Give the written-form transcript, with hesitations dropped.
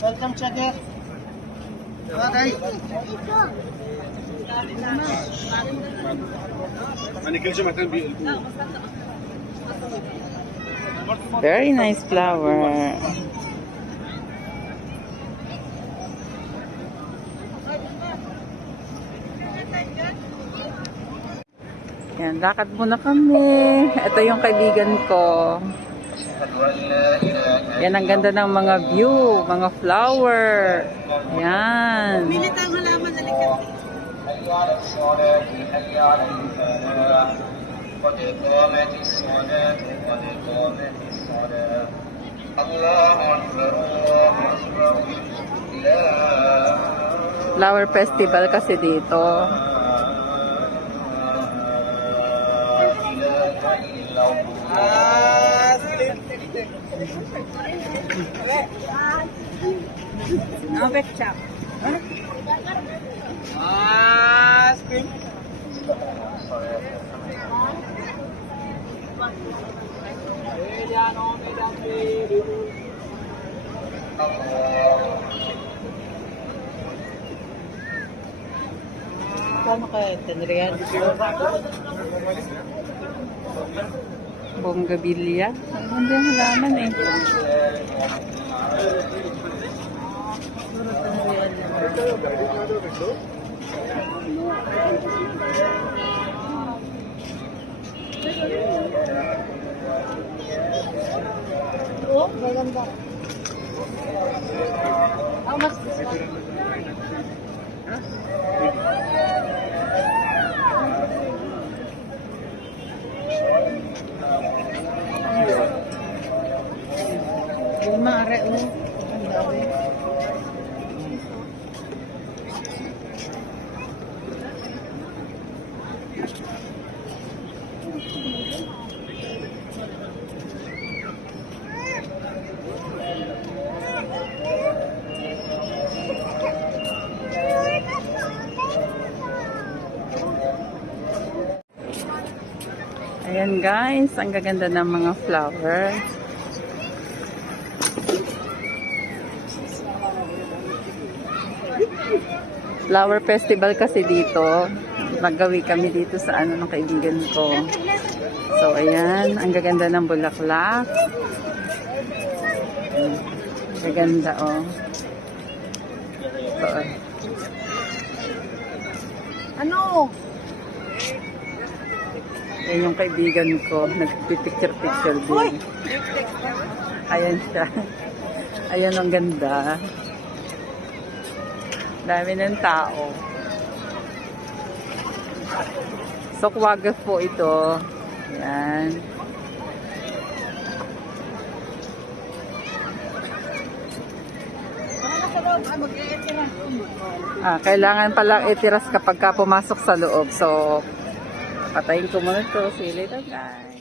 Welcome, Chagger. Okay. Very nice flower. Yan, lakad muna kami. Ito yung kaibigan ko. Yan, ang ganda ng mga view, mga flower. Yan. Pilit ang halaman na likat. Flower festival kasi dito. Betcha. Screen. Paano kaya tenrian? Bonggabilya? Ang ganda yung halaman eh. Oh, maganda. How much this one? Yung maare oh. Ang dami. Ayan guys, ang gaganda ng mga flower. Flower festival kasi dito. Naggawi kami dito sa ano ng kaibigan ko. So ayan, ang gaganda ng bulaklak. Gaganda oh. So, Ano? yan yung kaibigan ko. Nagpipicture-picture din. Ayan siya. Ayan ang ganda. Dami ng tao. So, Quagga po ito. Ayan. Kailangan palang itiras kapag ka pumasok sa loob. So, patayin ko muna ito. See you later guys.